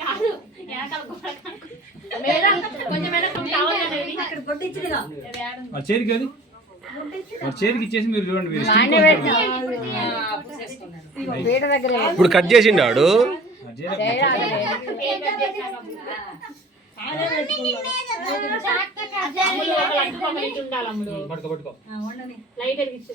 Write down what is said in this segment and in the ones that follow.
కాదు మేడం కొంచెం మేడం కావాలి అది? చేతికి ఇచ్చేసి మీరు చూడండి ఇప్పుడు కట్ చేసిండు వాడు ఆ, చేయరా. పట్టుకో పట్టుకో. లైట్ వెలిగించు.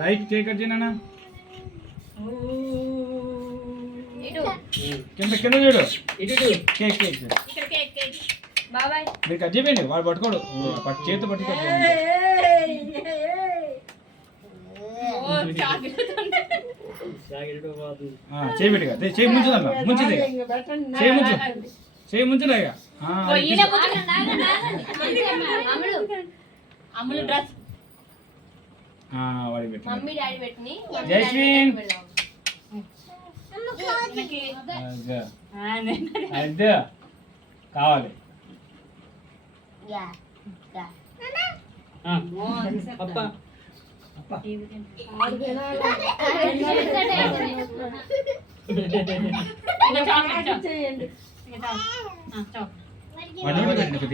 Right cake cut చేయనా ఇటు. కింద కింద చూడు. కేక్ కేక్ ఇక్కడ కేక్ కేక్. బాబాయ్ మీరు కట్ చేయండి వాడు పట్టుకోడు. పట్టు చేతితో పట్టి కట్ చేయండి ఓ చాక్లెట్ ఉంది ఆ, చేయి ముంచుదమ్మా ముంచుది. ముంచు. జైస్మిన్. కావాలి. నోట్లో పెట్టు.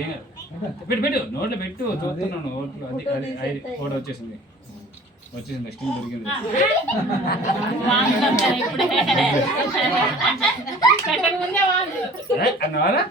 పెట్టు నోట్లో పెట్టు చూస్తున్నాను నోట్లో. అది అది అది ఫోటో వచ్చేసింది. వచ్చేసింది స్టీమ్ దొరికింది. అన్నవారా.